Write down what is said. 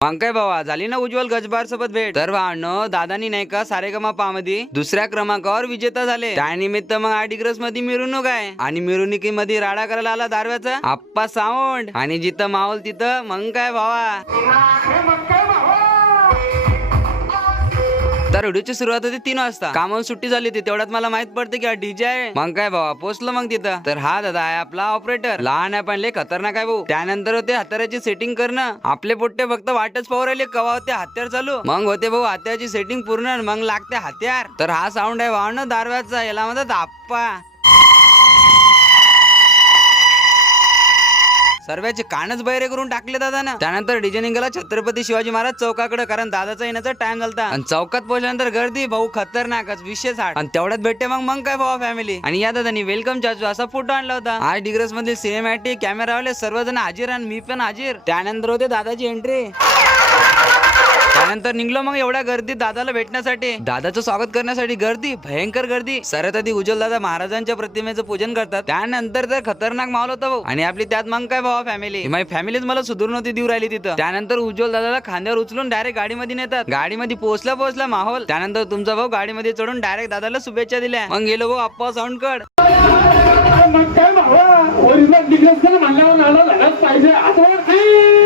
मग काय भावा, झाली ना उज्ज्वल गजबार सोबत भेट. तर भावांनो, दादानी नाही का सारेगमा मध्ये दुसऱ्या क्रमांकावर विजेता झाले. त्यानिमित्त मग आडिग्रस मध्ये मिरवणूक आहे आणि मिरवणुकीमध्ये राडा करायला आला दारव्याचा आप्पा साऊंड. आणि जिथं माहोल तिथं मग काय भावा. तर व्हिडिओची सुरुवात होती 3 वाजता. कामावर सुट्टी झाली होती, तेवढ्यात मला माहित पडते की डीजे आहे. मग काय भावा, पोचलो मग तिथं. तर हा दादा आहे आपला ऑपरेटर. लहान आहे पण लय खतरनाक आहे भाऊ. त्यानंतर होते हत्याराची सेटिंग करणं. आपले पोट्टे फक्त वाटच पाहू राहिले कवा होते हत्यार चालू. मग होते भाऊ हत्याराची सेटिंग पूर्ण, मग लागते हत्यार. तर हा साऊंड आहे भावनं दारव्याचा, याला म्हणतात आप्पा. सर्वांचे कानच बहिरे करून टाकले दादानं. त्यानंतर डीजे निघाला छत्रपती शिवाजी महाराज चौकाकडे, कारण दादाचा येण्याचा टाइम झालता. आणि चौकात पोहोचल्यानंतर गर्दी भाऊ खतरनाकच, विशेष हाट. आणि तेवढ्यात भेटते मग काय भावा फॅमिली. आणि या दादानी वेलकम चाचू असा फोटो आणला होता. आज डिग्रस मधील सिनेमॅटिक कॅमेरावाले सर्वजण हाजीर आणि मी पण हाजीर. त्यानंतर होते दादाची एंट्री. त्यानंतर निघलो मग एवढ्या गर्दीत दादाला भेटण्यासाठी, दादाचं स्वागत करण्यासाठी. गर्दी, भयंकर गर्दी. सर्वात आधी उज्ज्वल दादा महाराजांच्या प्रतिमेचं पूजन करतात. त्यानंतर तर खतरनाक माहोल होता भाऊ. आणि आपली त्यात मग काय भावा फॅमिली. माझी फॅमिलीच मला सुधरून होती देऊ राहिली तिथं. त्यानंतर उज्ज्वल दादाला खांद्यावर उचलून डायरेक्ट गाडीमध्ये नेतात. गाडीमध्ये पोहोचला माहोल. त्यानंतर तुमचा भाऊ गाडीमध्ये चढून डायरेक्ट दादाला शुभेच्छा दिल्या. मग गेलो भाऊ आप्पा साऊंड कड. मग काय भावा, ओरिजिनल डिग्रस म्हणल्यावर नाला झालाच पाहिजे.